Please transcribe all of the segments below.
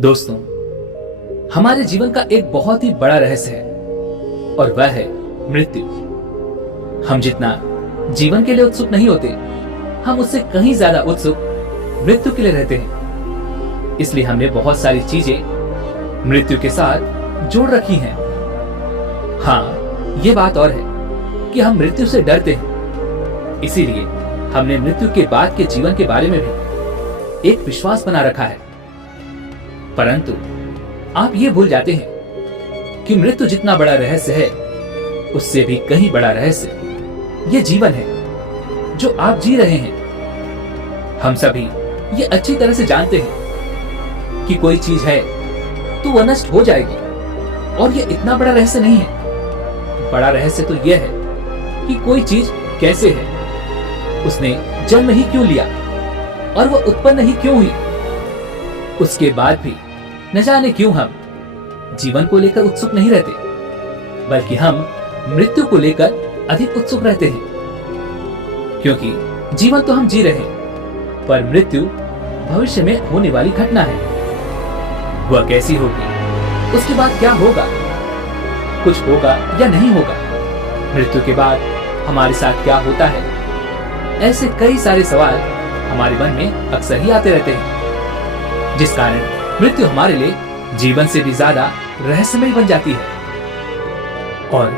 दोस्तों, हमारे जीवन का एक बहुत ही बड़ा रहस्य है और वह है मृत्यु। हम जितना जीवन के लिए उत्सुक नहीं होते, हम उससे कहीं ज्यादा उत्सुक मृत्यु के लिए रहते हैं। इसलिए हमने बहुत सारी चीजें मृत्यु के साथ जोड़ रखी हैं। हाँ, ये बात और है कि हम मृत्यु से डरते हैं, इसीलिए हमने मृत्यु के बाद के जीवन के बारे में भी एक विश्वास बना रखा है। परंतु आप ये भूल जाते हैं कि मृत्यु जितना बड़ा रहस्य है, उससे भी कहीं बड़ा रहस्य ये जीवन है जो आप जी रहे हैं। हम सभी ये अच्छी तरह से जानते हैं कि कोई चीज है तो वह नष्ट हो जाएगी, और ये इतना बड़ा रहस्य नहीं है। बड़ा रहस्य तो यह है कि कोई चीज कैसे है, उसने जन्म ही क्यों लिया और वह उत्पन्न ही क्यों हुई। उसके बाद भी न जाने क्यों हम जीवन को लेकर उत्सुक नहीं रहते, बल्कि हम मृत्यु को लेकर अधिक उत्सुक रहते हैं। क्योंकि जीवन तो हम जी रहे हैं, पर मृत्यु भविष्य में होने वाली घटना है। वह कैसी होगी, उसके बाद क्या होगा, कुछ होगा या नहीं होगा, मृत्यु के बाद हमारे साथ क्या होता है, ऐसे कई सारे सवाल हमारे मन में अक्सर ही आते रहते हैं, जिस कारण मृत्यु हमारे लिए जीवन से भी ज्यादा रहस्यमय बन जाती है। और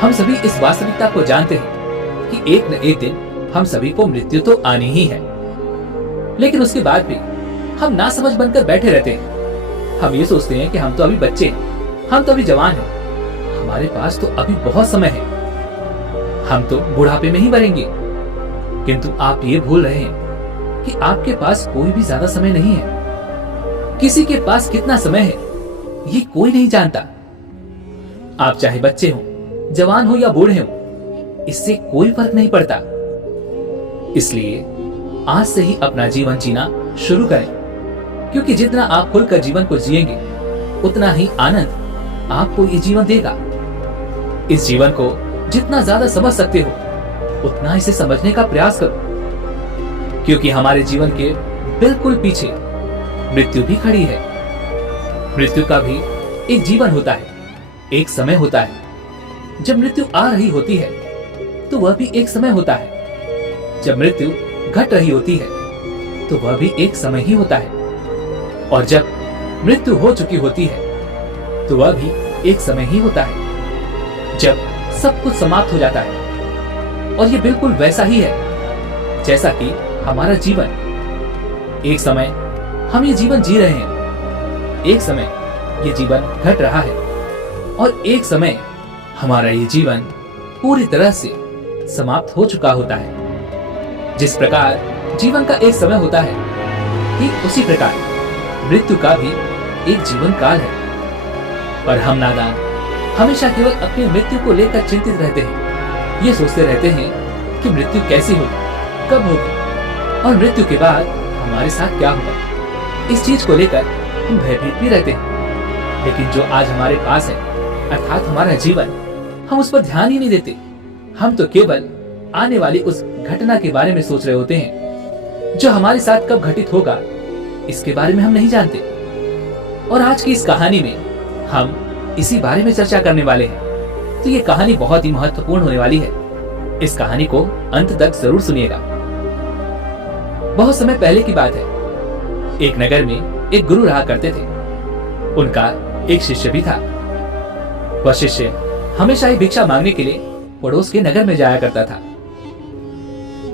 हम सभी इस वास्तविकता को जानते हैं कि एक न एक दिन हम सभी को मृत्यु तो आनी ही है, लेकिन उसके बाद भी हम नासमझ बनकर बैठे रहते हैं। हम ये सोचते हैं कि हम तो अभी बच्चे हैं, हम तो अभी जवान हैं, हमारे पास तो अभी बहुत समय है, हम तो बुढ़ापे में ही मरेंगे। किंतु आप ये भूल रहे हैं कि आपके पास कोई भी ज्यादा समय नहीं है। किसी के पास कितना समय है ये कोई नहीं जानता। आप चाहे बच्चे हो, जवान हो या बूढ़े हो, इससे कोई फर्क नहीं पड़ता। इसलिए आज से ही अपना जीवन जीना शुरू करें, क्योंकि जितना आप खुलकर जीवन को जिएंगे, उतना ही आनंद आपको ये जीवन देगा। इस जीवन को जितना ज्यादा समझ सकते हो, उतना इसे समझने का प्रयास करो, क्योंकि हमारे जीवन के बिल्कुल पीछे मृत्यु भी खड़ी है। मृत्यु का भी एक जीवन होता है, एक समय होता है। जब मृत्यु आ रही होती है तो वह भी एक समय होता है, जब मृत्यु घट रही होती है तो वह भी एक समय ही होता है, और जब मृत्यु हो चुकी होती है तो वह भी एक समय ही होता है, जब सब कुछ समाप्त हो जाता है। और ये बिल्कुल वैसा ही है जैसा कि हमारा जीवन। एक समय हम ये जीवन जी रहे हैं, एक समय ये जीवन घट रहा है, और एक समय हमारा ये जीवन पूरी तरह से समाप्त हो चुका होता है। जिस प्रकार जीवन का एक समय होता है, ठीक उसी प्रकार मृत्यु का भी एक जीवन काल है। पर हम नादान हमेशा केवल अपनी मृत्यु को लेकर चिंतित रहते हैं। ये सोचते रहते हैं कि मृत्यु कैसी होगी, कब होगी, और मृत्यु के बाद हमारे साथ क्या होगा। इस चीज को लेकर हम भयभीत भी रहते हैं। लेकिन जो आज हमारे पास है, अर्थात हमारा जीवन, हम उस पर ध्यान ही नहीं देते। हम तो केवल आने वाली उस घटना के बारे में सोच रहे होते हैं, जो हमारे साथ कब घटित होगा इसके बारे में हम नहीं जानते। और आज की इस कहानी में हम इसी बारे में चर्चा करने वाले हैं। तो ये कहानी बहुत ही महत्वपूर्ण होने वाली है। इस कहानी को अंत तक जरूर सुनिएगा। बहुत समय पहले की बात है। एक नगर में एक गुरु रहा करते थे। उनका एक शिष्य भी था। वह शिष्य हमेशा ही भिक्षा मांगने के लिए पड़ोस के नगर में जाया करता था।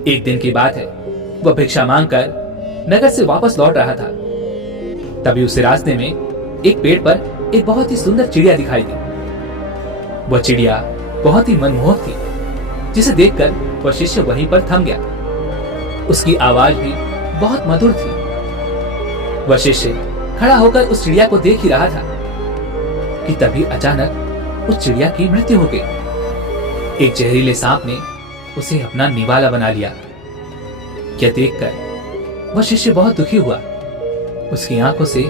एक दिन की बात है, वह भिक्षा मांगकर नगर से वापस लौट रहा था। तभी उसे रास्ते में एक पेड़ पर एक बहुत ही सुंदर चिड़िया दिखाई दी। वह चिड़िया बहुत ही मनमोहक थी, जिसे देखकर वह शिष्य वहीं पर थम गया। उसकी आवाज भी बहुत मधुर थी। वह शिष्य खड़ा होकर उस चिड़िया को देख ही रहा था कि तभी अचानक उस चिड़िया की मृत्यु हो गई। एक जहरीले सांप ने उसे अपना निवाला बना लिया। यह देखकर वह शिष्य बहुत दुखी हुआ। उसकी आंखों से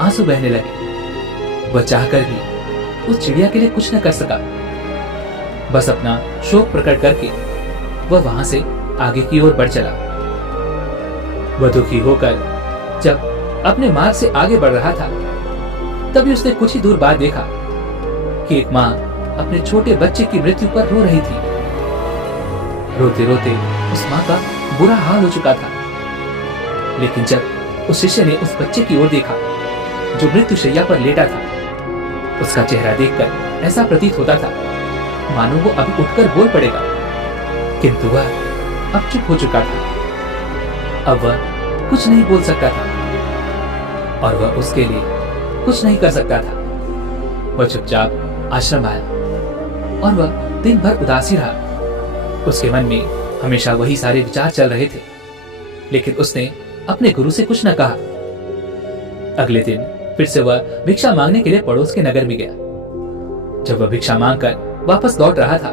आंसू बहने लगे। वह चाहकर भी उस चिड़िया के लिए कुछ न कर सका। बस अपना शोक प्रकट करके वह वहां से आगे की ओर बढ़ चला। वह दुखी होकर जब अपने मार्ग से आगे बढ़ रहा था, तभी उसने कुछ ही दूर बाद देखा कि एक माँ अपने छोटे बच्चे की मृत्यु पर रो रही थी। रोते रोते उस माँ का बुरा हाल हो चुका था। लेकिन जब उस शिष्य ने उस बच्चे की ओर देखा जो मृत्युशैया पर लेटा था, उसका चेहरा देखकर ऐसा प्रतीत होता था मानो वो अभी उठकर बोल पड़ेगा, किंतु वह अब चुप हो चुका था। अब वह कुछ नहीं बोल सकता था और वह उसके लिए कुछ नहीं कर सकता था। वह चुपचाप आश्रम आया और वह दिन भर उदासी रहा। उसके मन में हमेशा वही सारे विचार चल रहे थे, लेकिन उसने अपने गुरु से कुछ न कहा। अगले दिन फिर से वह भिक्षा मांगने के लिए पड़ोस के नगर में गया। जब वह भिक्षा मांगकर वापस लौट रहा था,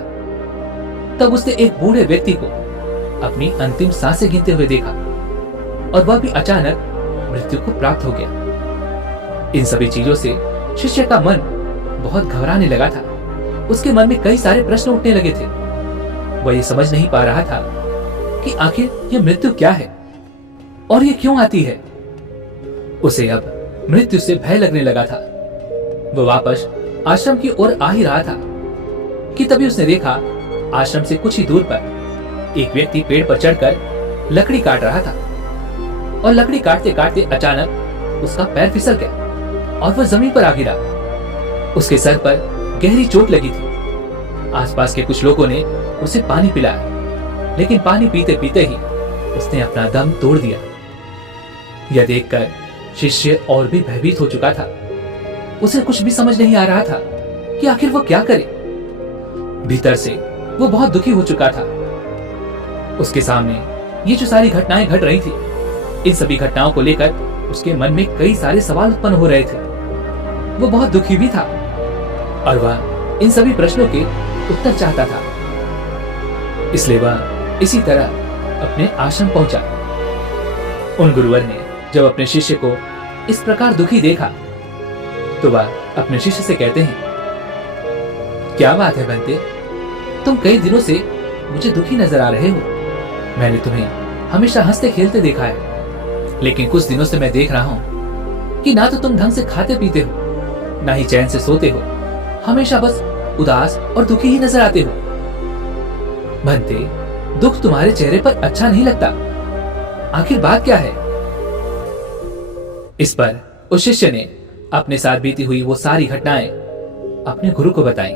तब उसने एक बूढ़े व्यक्ति को अपनी अंतिम सांसें गिनते हुए देखा और वह भी अचानक मृत्यु को प्राप्त हो गया। इन सभी चीजों से शिष्य का मन बहुत घबराने लगा था। उसके मन में कई सारे प्रश्न उठने लगे थे। वह ये समझ नहीं पा रहा था कि आखिर यह मृत्यु क्या है और ये क्यों आती है। उसे अब मृत्यु से भय लगने लगा था। वह वापस आश्रम की ओर आ ही रहा था कि तभी उसने देखा आश्रम से कुछ ही दूर पर एक व्यक्ति पेड़ पर चढ़कर लकड़ी काट रहा था और लकड़ी काटते काटते अचानक उसका पैर फिसल गया और वह जमीन पर आ गिरा। उसके सर पर गहरी चोट लगी थी। आसपास के कुछ लोगों ने उसे पानी पिलाया, लेकिन पानी पीते पीते ही उसने अपना दम तोड़ दिया। यह देखकर शिष्य और भी भयभीत हो चुका था। उसे कुछ भी समझ नहीं आ रहा था कि आखिर वो क्या करे। भीतर से वो बहुत दुखी हो चुका था। उसके सामने ये जो सारी घटनाएं घट रही थी, इन सभी घटनाओं को लेकर उसके मन में कई सारे सवाल उत्पन्न हो रहे थे। वो बहुत दुखी भी था और वह इन सभी प्रश्नों के उत्तर चाहता था। इसलिए वह इसी तरह अपने आश्रम पहुंचा। उन गुरुवर ने जब अपने शिष्य को इस प्रकार दुखी देखा, तो वह अपने शिष्य से कहते हैं, क्या बात है बंते, तुम कई दिनों से मुझे दुखी नजर आ रहे हो। मैंने तुम्हें हमेशा हंसते खेलते देखा है, लेकिन कुछ दिनों से मैं देख रहा हूं कि ना तो तुम ढंग से खाते पीते हो, ना ही चैन से सोते हो। हमेशा बस उदास और दुखी ही नजर आते हो। बंते, दुख तुम्हारे चेहरे पर अच्छा नहीं लगता। आखिर बात क्या है? इस पर उस शिष्य ने अपने साथ बीती हुई वो सारी घटनाएं अपने गुरु को बताई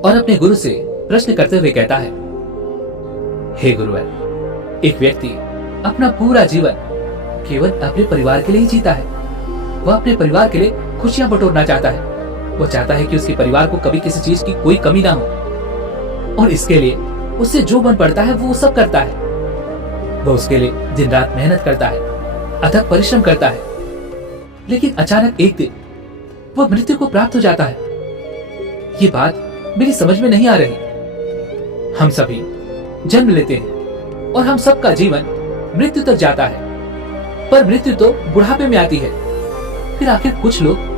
और अपने गुरु से प्रश्न करते हुए कहता है, हे गुरुवर, एक व्यक्ति अपना पूरा जीवन केवल अपने परिवार के लिए ही जीता है। वह अपने परिवार के लिए खुशियां बटोरना चाहता है। वह चाहता है कि उसके परिवार को कभी किसी चीज की कोई कमी ना हो और इसके लिए उससे जो बन पड़ता है वो सब करता है। वह उसके लिए दिन रात मेहनत करता है, अथक परिश्रम करता है, लेकिन अचानक एक दिन वह मृत्यु को प्राप्त हो जाता है। ये बात मेरी समझ में नहीं आ रही। हम सभी जन्म लेते हैं और हम सबका जीवन मृत्यु तक जाता है, पर मृत्यु तो बुढ़ापे में आती है। फिर आखिर कुछ लोग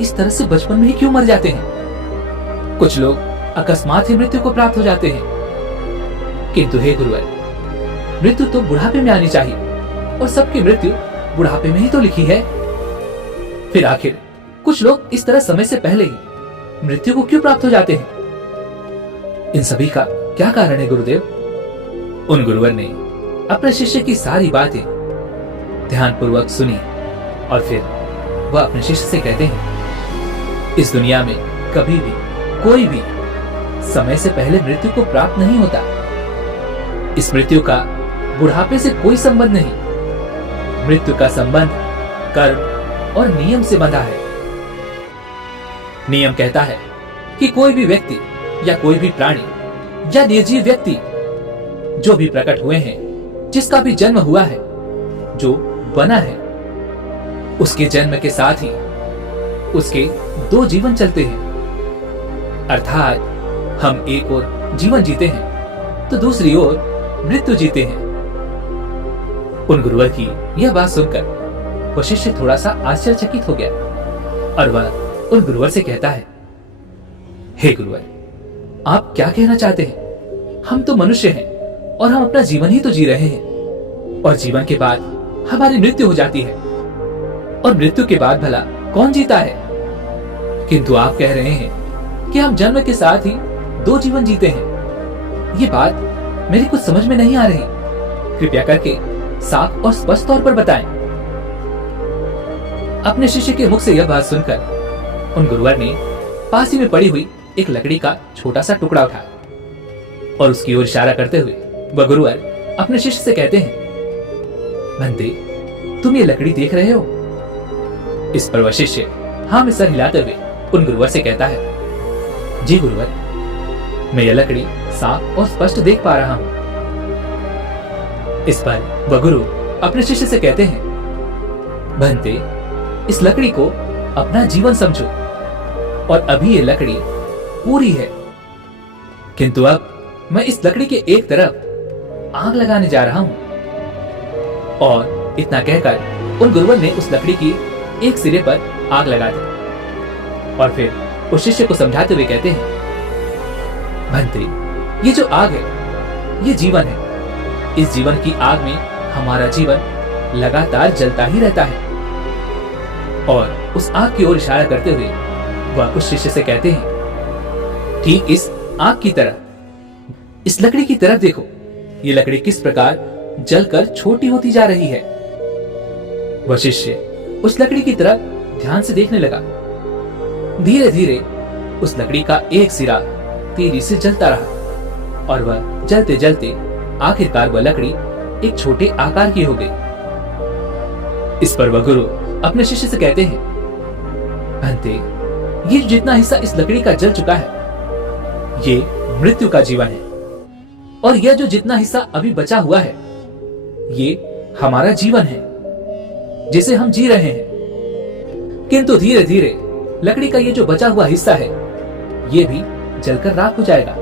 इस तरह से बचपन में ही क्यों मर जाते हैं? कुछ लोग अकस्मात ही मृत्यु को प्राप्त हो जाते हैं। किंतु हे गुरुवर, मृत्यु तो बुढ़ापे में आनी चाहिए और सबकी मृत्यु बुढ़ापे में ही तो लिखी है। फिर आखिर कुछ लोग इस तरह समय से पहले ही मृत्यु को क्यों प्राप्त हो जाते हैं? इन सभी का क्या कारण है गुरुदेव? उन गुरुवर ने अपने शिष्य की सारी बातें ध्यानपूर्वक सुनी और फिर वह अपने शिष्य से कहते हैं, इस दुनिया में कभी भी कोई भी समय से पहले मृत्यु को प्राप्त नहीं होता। इस मृत्यु का बुढ़ापे से कोई संबंध नहीं। मृत्यु का संबंध कर्म और नियम से बंधा है। नियम कहता है कि कोई भी व्यक्ति या कोई भी प्राणी या निर्जीव व्यक्ति जो भी प्रकट हुए हैं, जिसका भी जन्म हुआ है, जो बना है, उसके जन्म के साथ ही उसके दो जीवन चलते हैं। अर्थात हम एक ओर जीवन जीते हैं तो दूसरी ओर मृत्यु जीते हैं। उन गुरुवर की यह बात सुनकर वह शिष्य थोड़ा सा आश्चर्यचकित हो गया और वह उन गुरुवर से कहता है, हे गुरुवर, आप क्या कहना चाहते हैं? हम तो मनुष्य हैं और हम अपना जीवन ही तो जी रहे हैं और जीवन के बाद हमारी मृत्यु हो जाती है और मृत्यु के बाद भला कौन जीता है? किंतु आप कह रहे हैं कि हम जन्म के साथ ही 2 जीवन जीते हैं। ये बात मेरी कुछ समझ में नहीं आ रही। कृपया करके साफ और स्पष्ट तौर पर बताएं। अपने शिष्य के मुख से यह बात सुनकर उन गुरुवर ने पास ही में पड़ी हुई एक लकड़ी का छोटा सा टुकड़ा उठाया और उसकी ओर इशारा करते हुए वह गुरुवर अपने शिष्य से कहते हैं, भंते, तुम ये लकड़ी देख रहे हो? इस पर वह शिष्य हाँ में सर हिलाते हुए उन गुरुवर से कहता है, जी गुरुवर, मैं यह लकड़ी साफ और स्पष्ट देख पा रहा हूं। इस पर वह गुरु अपने शिष्य से कहते हैं, भंते, इस लकड़ी को अपना जीवन समझो और अभी ये लकड़ी पूरी है, किंतु अब मैं इस लकड़ी के एक तरफ आग लगाने जा रहा हूं। और इतना कहकर उन गुरुवर ने उस लकड़ी की एक सिरे पर आग लगा दी और फिर उस शिष्य को समझाते हुए कहते हैं, भंते, ये जो आग है ये जीवन है। इस जीवन की आग में हमारा जीवन लगातार जलता ही रहता है। और उस आग की ओर इशारा करते हुए वह उस शिष्य से कहते हैं, ठीक इस आग की तरह, इस लकड़ी की तरफ देखो, ये लकड़ी किस प्रकार जलकर छोटी होती जा रही है। वह शिष्य उस लकड़ी की तरफ ध्यान से देखने लगा। धीरे धीरे उस लकड़ी का एक सिरा तेजी से जलता रहा और वह जलते जलते आखिरकार वह लकड़ी एक छोटे आकार की हो गई। इस पर वह गुरु अपने शिष्य से कहते हैं, भंते, ये जितना हिस्सा इस लकड़ी का जल चुका है ये मृत्यु का जीवन है, और यह जो जितना हिस्सा अभी बचा हुआ है ये हमारा जीवन है जिसे हम जी रहे हैं। किंतु धीरे धीरे लकड़ी का ये जो बचा हुआ हिस्सा है ये भी जलकर राख हो जाएगा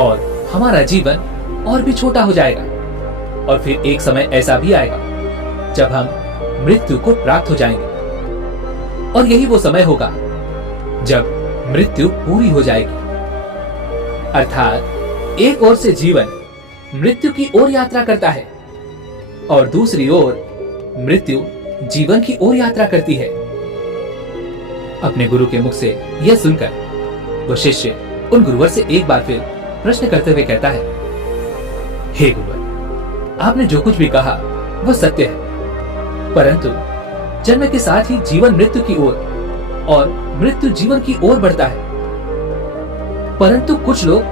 और हमारा जीवन और भी छोटा हो जाएगा। और फिर एक समय ऐसा भी आएगा जब हम मृत्यु को प्राप्त हो जाएंगे, और यही वो समय होगा जब मृत्यु पूरी हो जाएगी। अर्थात एक ओर से जीवन मृत्यु की ओर यात्रा करता है और दूसरी ओर मृत्यु जीवन की ओर यात्रा करती है। अपने गुरु के मुख से यह सुनकर वह शिष्य उन गुरुवर से एक बार फिर प्रश्न करते हुए कहता है, हे गुरुवर, आपने जो कुछ भी कहा वह सत्य है, परंतु जन्म के साथ ही जीवन मृत्यु की ओर और मृत्यु जीवन की ओर बढ़ता है। परंतु कुछ लोग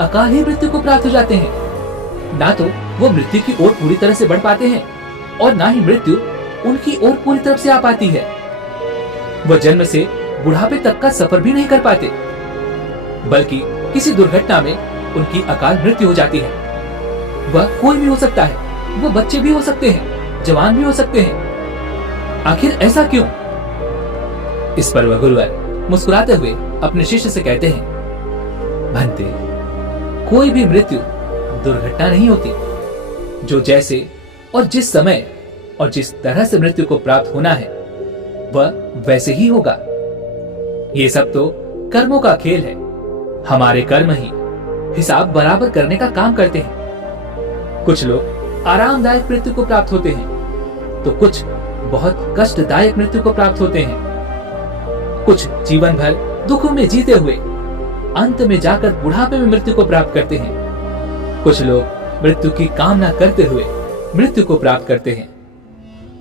अकाल ही मृत्यु को प्राप्त हो जाते हैं। ना तो वो मृत्यु की ओर पूरी तरह से बढ़ पाते हैं और ना ही मृत्यु उनकी ओर पूरी तरह से आ पाती है। वह जन्म से बुढ़ापे तक का सफर भी नहीं कर पाते, बल्कि किसी दुर्घटना में उनकी अकाल मृत्यु हो जाती है। वह कोई भी हो सकता है, वो बच्चे भी हो सकते हैं, जवान भी हो सकते हैं। आखिर ऐसा क्यों? इस पर वह गुरुवर मुस्कुराते हुए अपने शिष्य से कहते हैं, भंते, कोई भी मृत्यु दुर्घटना नहीं होती। जो जैसे और जिस समय और जिस तरह से मृत्यु को प्राप्त होना है वह वैसे ही होगा। ये सब तो कर्मों का खेल है। हमारे कर्म ही हिसाब बराबर करने का काम करते हैं। कुछ लोग आरामदायक मृत्यु को प्राप्त होते हैं तो कुछ बहुत कष्टदायक मृत्यु को प्राप्त होते हैं। कुछ जीवन भर दुखों में जीते हुए अंत में जाकर बुढ़ापे में मृत्यु को प्राप्त करते हैं। कुछ लोग मृत्यु की कामना करते हुए मृत्यु को प्राप्त करते हैं।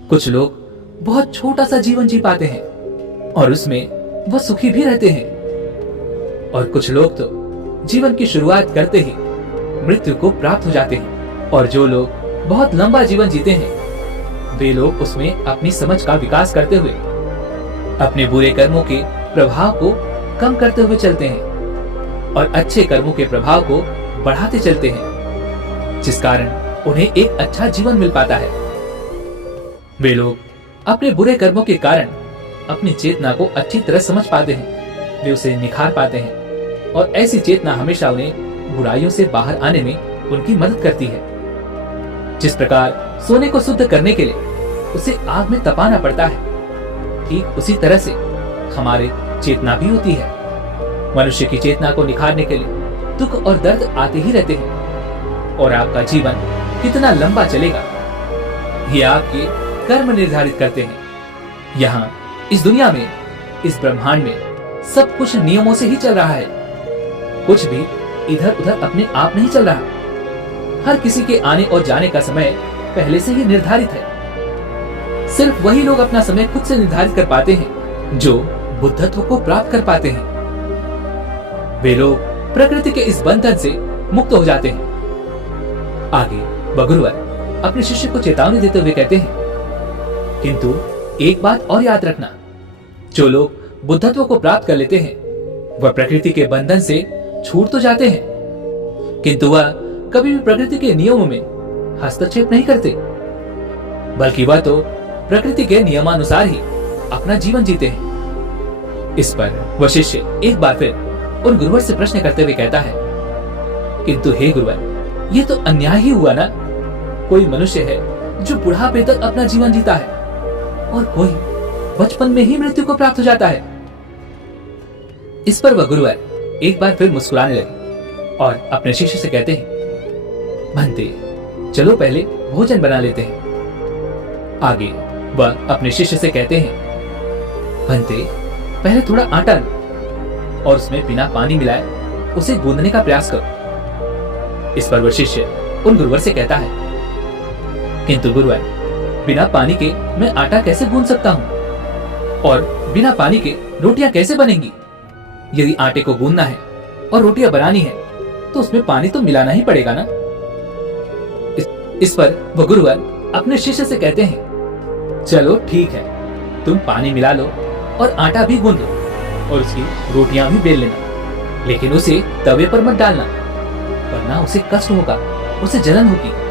कुछ लोग बहुत छोटा सा जीवन जी पाते हैं और उसमें वह सुखी भी रहते हैं, और कुछ लोग तो जीवन की शुरुआत करते ही मृत्यु को प्राप्त हो जाते हैं। और जो लोग बहुत लंबा जीवन जीते हैं वे लोग उसमें अपनी समझ का विकास करते हुए अपने बुरे कर्मों के प्रभाव को कम करते हुए चलते हैं और अच्छे कर्मों के प्रभाव को बढ़ाते चलते हैं, जिस कारण उन्हें एक अच्छा जीवन मिल पाता है। वे लोग अपने बुरे कर्मों के कारण अपनी चेतना को अच्छी तरह समझ पाते हैं, वे उसे निखार पाते हैं और ऐसी चेतना हमेशा उन्हें बुराइयों से बाहर आने में उनकी मदद करती है। जिस प्रकार सोने को शुद्ध करने के लिए उसे आग में तपाना पड़ता है, ठीक उसी तरह से हमारे चेतना भी होती है। मनुष्य की चेतना को निखारने के लिए दुख और दर्द आते ही रहते हैं, और आपका जीवन कितना लंबा चलेगा ये आपके कर्म निर्धारित करते हैं। यहाँ इस दुनिया में, इस ब्रह्मांड में सब कुछ नियमों से ही चल रहा है। कुछ भी इधर उधर अपने आप नहीं चल रहा। हर किसी के आने और जाने का समय पहले से ही निर्धारित है। सिर्फ वही लोग अपना समय खुद से निर्धारित कर पाते हैं जो बुद्धत्व को प्राप्त कर पाते हैं। वे लोग प्रकृति के इस बंधन से मुक्त हो जाते हैं। आगे बगुरुवर अपने शिष्य को चेतावनी देते हुए कहते हैं, किंतु एक बात और याद रखना, जो लोग बुद्धत्व को प्राप्त कर लेते हैं वह प्रकृति के बंधन से छूट तो जाते हैं, किंतु वह कभी भी प्रकृति के नियमों में हस्तक्षेप नहीं करते, बल्कि वह तो प्रकृति के नियमानुसार ही अपना जीवन जीते हैं। इस पर वह शिष्य एक बार फिर उन गुरुवर से प्रश्न करते हुए कहता है, किंतु हे गुरुवर, ये तो अन्याय ही हुआ ना। कोई मनुष्य है जो बुढ़ापे तक अपना जीवन जीता है और कोई बचपन में ही मृत्यु को प्राप्त हो जाता है। इस पर वह गुरुवर एक बार फिर मुस्कुराने लगे और अपने शिष्य से कहते हैं, भंते, चलो पहले भोजन बना लेते हैं। आगे वह अपने शिष्य से कहते हैं, भंते, पहले थोड़ा आटा लो और उसमें बिना पानी मिलाए उसे गूंदने का प्रयास करो। इस पर वह शिष्य उन गुरुवर से कहता है, किंतु गुरुवर, बिना पानी के मैं आटा कैसे गूंद सकता हूँ और बिना पानी के रोटियां कैसे बनेंगी? यदि आटे को गूंदना है और रोटियां बनानी है तो उसमें पानी तो मिलाना ही पड़ेगा ना। इस पर वह गुरुवर अपने शिष्य से कहते हैं, चलो ठीक है, तुम पानी मिला लो और आटा भी गूंद लो और उसकी रोटियां भी बेल लेना, लेकिन उसे तवे पर मत डालना, वरना उसे कष्ट होगा, उसे जलन होगी।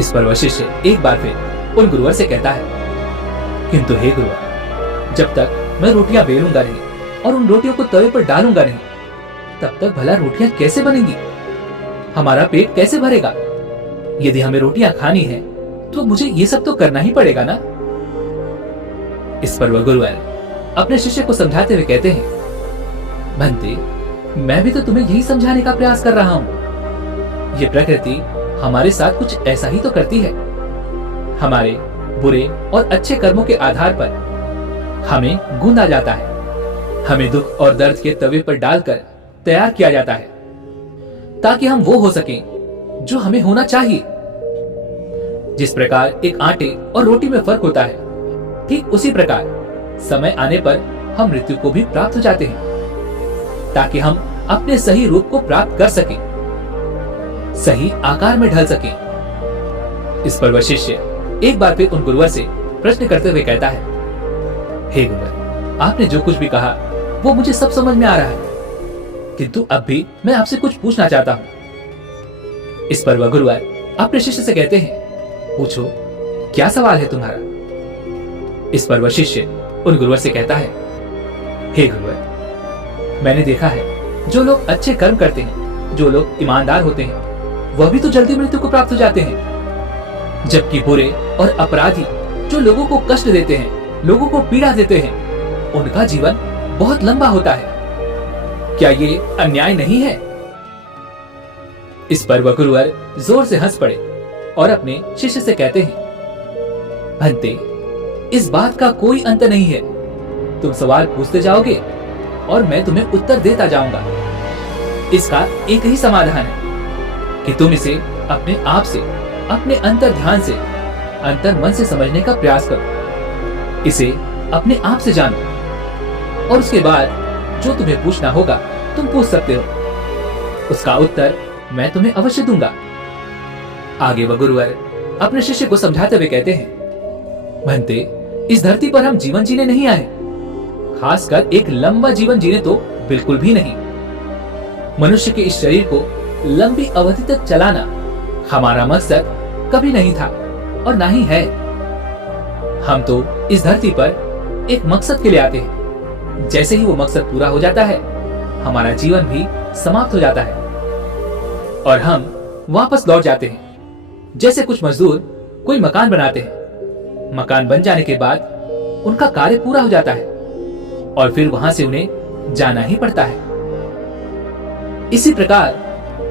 इस पर वह शिष्य एक बार फिर उन गुरुवर से कहता है, किंतु हे गुरुवर, जब तक मैं रोटियां बेलूंगा नहीं और उन रोटियों को तवे पर डालूंगा नहीं, तब तक भला रोटियां कैसे बनेंगी? हमारा पेट कैसे भरेगा? यदि हमें रोटियां खानी है तो मुझे ये सब तो करना ही पड़ेगा ना। इस पर वह गुरुवर अपने शिष्य को समझाते हुए कहते हैं, भंते, मैं भी तो तुम्हें यही समझाने का प्रयास कर रहा हूं। ये प्रकृति हमारे साथ कुछ ऐसा ही तो करती है। हमारे बुरे और अच्छे कर्मों के आधार पर हमें गूंदा जाता है, हमें दुख और दर्द के तवे पर डालकर तैयार किया जाता है, ताकि हम वो हो सकें जो हमें होना चाहिए। जिस प्रकार एक आटे और रोटी में फर्क होता है, ठीक उसी प्रकार समय आने पर हम मृत्यु को भी प्राप्त हो जाते हैं, ताकि हम अपने सही रूप को प्राप्त कर सकें, सही आकार में ढल सकें। इस पर वह शिष्य एक बार फिर उन गुरुवर से प्रश्न करते हुए कहता है, हे गुरुवर, आपने जो कुछ भी कहा वो मुझे सब समझ में आ रहा है, किंतु अब भी मैं आपसे कुछ पूछना चाहता हूँ। इस पर वह गुरुवर अपने शिष्य से कहते हैं, पूछो, क्या सवाल है तुम्हारा? इस पर वह शिष्य उन गुरुवर से कहता है, हे गुरुवर, मैंने देखा है जो लोग अच्छे कर्म करते हैं, जो लोग ईमानदार होते हैं, वह भी तो जल्दी मृत्यु को प्राप्त हो जाते हैं, जबकि बुरे और अपराधी जो लोगों को कष्ट देते हैं, लोगों को पीड़ा देते हैं, उनका जीवन बहुत लंबा होता है। क्या ये अन्याय नहीं है? इस पर वह गुरुवर जोर से हंस पड़े और अपने शिष्य से कहते हैं, भंते, इस बात का कोई अंत नहीं है। तुम सवाल पूछते जाओगे और मैं तुम्हें उत्तर देता जाऊंगा। इसका एक ही समाधान है कि तुम इसे अपने आप से, अपने अंतर ध्यान से, अंतर मन से समझने का प्रयास करो। इसे अपने आप से जानो और उसके बाद जो तुम्हें पूछना होगा तुम पूछ सकते हो। उसका उत्तर मैं तुम्हें अवश्य दूंगा। आगे वह गुरुवर अपने शिष्य को समझाते हुए कहते हैं, भंते, इस धरती पर हम जीवन जीने नहीं आए, खासकर एक लंबा जीवन जीने तो बिल्कुल भी नहीं। मनुष्य के इस शरीर को लंबी अवधि तक चलाना हमारा मकसद कभी नहीं था और ना ही है। हम तो इस धरती पर एक मकसद के लिए आते हैं। जैसे ही वो मकसद पूरा हो जाता है, हमारा जीवन भी समाप्त हो जाता है और हम वापस लौट जाते हैं। जैसे कुछ मजदूर कोई मकान बनाते हैं, मकान बन जाने के बाद उनका कार्य पूरा हो जाता है और फिर वहां से उन्हें जाना ही पड़ता है। इसी प्रकार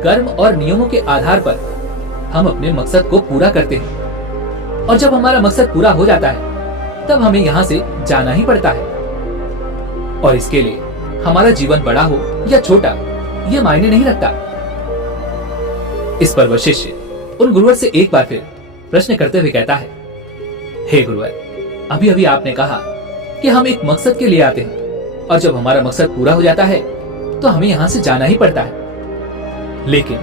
कर्म और नियमों के आधार पर हम अपने मकसद को पूरा करते हैं और जब हमारा मकसद पूरा हो जाता है तब हमें यहाँ से जाना ही पड़ता है। और इसके लिए हमारा जीवन बड़ा हो या छोटा, यह मायने नहीं रखता। इस पर वह शिष्य उन गुरुवर से एक बार फिर प्रश्न करते हुए कहता है, हे गुरुवर, अभी अभी आपने कहा कि हम एक मकसद के लिए आते हैं और जब हमारा मकसद पूरा हो जाता है तो हमें यहाँ से जाना ही पड़ता है। लेकिन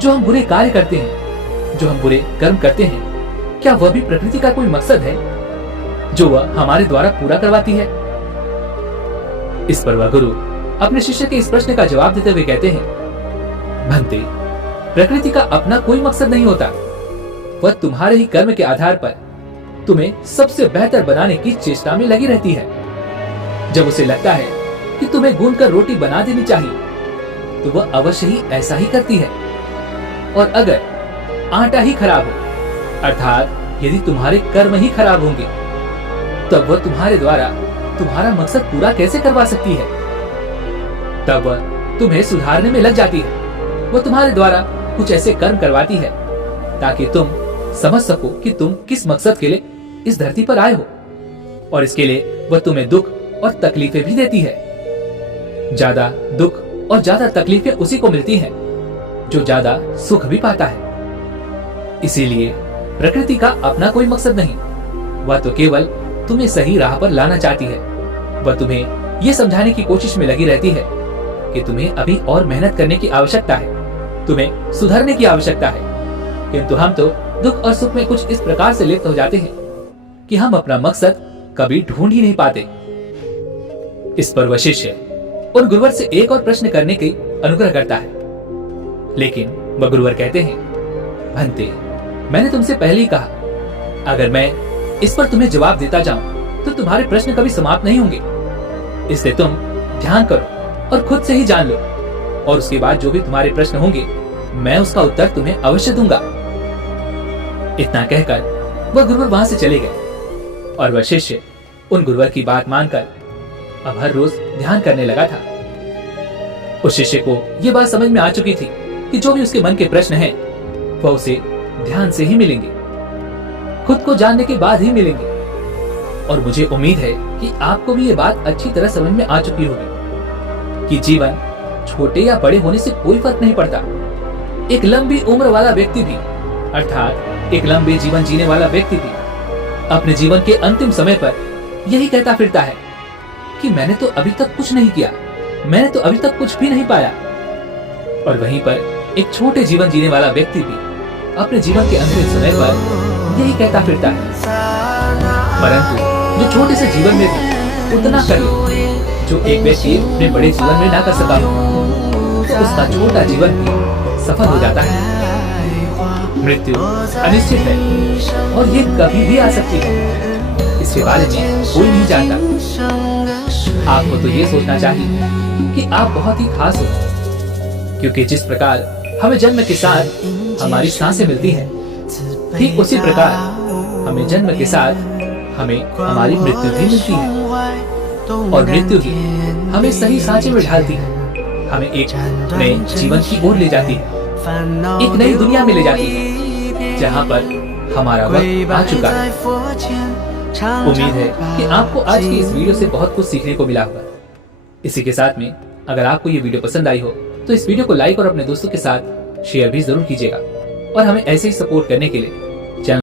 जो हम बुरे कार्य करते हैं, जो हम बुरे कर्म करते हैं, क्या वह भी प्रकृति का कोई मकसद है जो वह हमारे द्वारा पूरा करवाती है? इस पर वह गुरु अपने शिष्य के इस प्रश्न का जवाब देते हुए कहते हैं, भंते, प्रकृति का अपना कोई मकसद नहीं होता। वह तुम्हारे ही कर्म के आधार पर तुम्हें सबसे बेहतर बनाने की चेष्टा में लगी रहती है। जब उसे लगता है कि तुम्हें गूंद कर रोटी बना देनी चाहिए, तो वह अवश्य ही ऐसा ही करती है। और अगर आटा ही खराब हो, अर्थात यदि तुम्हारे कर्म ही खराब होंगे, तब वह तुम्हारे द्वारा तुम्हारा मकसद पूरा कैसे करवा सकती है? तब वह तुम्हें सुधारने में लग जाती है। वह तुम्हारे द्वारा कुछ ऐसे कर्म करवाती है ताकि तुम समझ सको कि तुम किस मकसद के लिए इस धरती पर आए हो, और इसके लिए वह तुम्हें दुख और तकलीफें भी देती है। ज्यादा दुख और ज्यादा तकलीफें उसी को मिलती हैं जो ज्यादा सुख भी पाता है। इसीलिए प्रकृति का अपना कोई मकसद नहीं, वह तो केवल तुम्हें सही राह पर लाना चाहती है। वह तुम्हें यह समझाने की कोशिश में लगी रहती है कि तुम्हें अभी और मेहनत करने की आवश्यकता है, तुम्हें सुधरने की आवश्यकता है। किंतु हम तो दुख और सुख में कुछ इस प्रकार से लिप्त हो जाते हैं कि हम अपना मकसद कभी ढूंढ ही नहीं पाते। इस पर वह शिष्य उन गुरुवर से एक और प्रश्न करने की अनुग्रह करता है, लेकिन वह गुरुवर कहते हैं, भंते, मैंने तुमसे पहले ही कहा, अगर मैं इस पर तुम्हें जवाब देता जाऊं तो तुम्हारे प्रश्न कभी समाप्त नहीं होंगे। इसलिए तुम ध्यान करो और खुद से ही जान लो, और उसके बाद जो भी तुम्हारे प्रश्न होंगे मैं उसका उत्तर तुम्हें अवश्य दूंगा। इतना कहकर वह गुरुवर वहां से चले गए और वह शिष्य उन गुरुवर की बात मानकर अब हर रोज ध्यान करने लगा था। उस शिष्य को यह बात समझ में आ चुकी थी कि जो भी उसके मन के प्रश्न हैं वह उसे ध्यान से ही मिलेंगे, खुद को जानने के बाद ही मिलेंगे। और मुझे उम्मीद है कि आपको भी ये बात अच्छी तरह समझ में आ चुकी होगी कि जीवन छोटे या बड़े होने से कोई फर्क नहीं पड़ता। एक लंबी उम्र वाला व्यक्ति भी, अर्थात एक लंबे जीवन जीने वाला व्यक्ति भी अपने जीवन के अंतिम समय पर यही कहता फिरता है कि मैंने तो अभी तक कुछ नहीं किया, मैंने तो अभी तक कुछ भी नहीं पाया। और वहीं पर एक छोटे जीवन जीने वाला व्यक्ति भी अपने जीवन के अंतिम समय पर यही कहता फिरता है। परंतु जो छोटे से जीवन में भी उतना कर ले जो एक व्यक्ति अपने बड़े जीवन में ना कर सका हो, तो उसका छोटा जीवन भी सफल हो जाता है। मृत्यु अनिश्चित है और ये कभी भी आ सकती है, इसके बारे में कोई नहीं जानता। आपको तो ये सोचना चाहिए कि आप बहुत ही खास हो, क्योंकि जिस प्रकार हमें जन्म के साथ हमारी सांसें मिलती हैं, ठीक उसी प्रकार हमें जन्म के साथ हमें हमारी मृत्यु भी मिलती है। और मृत्यु ही हमें सही सांचे में ढालती है, हमें एक नए जीवन की ओर ले जाती है, एक नई दुनिया में ले जाती है जहाँ पर हमारा वक्त आ चुका है। उम्मीद है कि आपको आज की इस वीडियो से बहुत कुछ सीखने को मिला होगा। इसी के साथ में अगर आपको ये वीडियो पसंद आई हो तो इस वीडियो को लाइक और अपने दोस्तों के साथ शेयर भी जरूर कीजिएगा, और हमें ऐसे ही सपोर्ट करने के लिए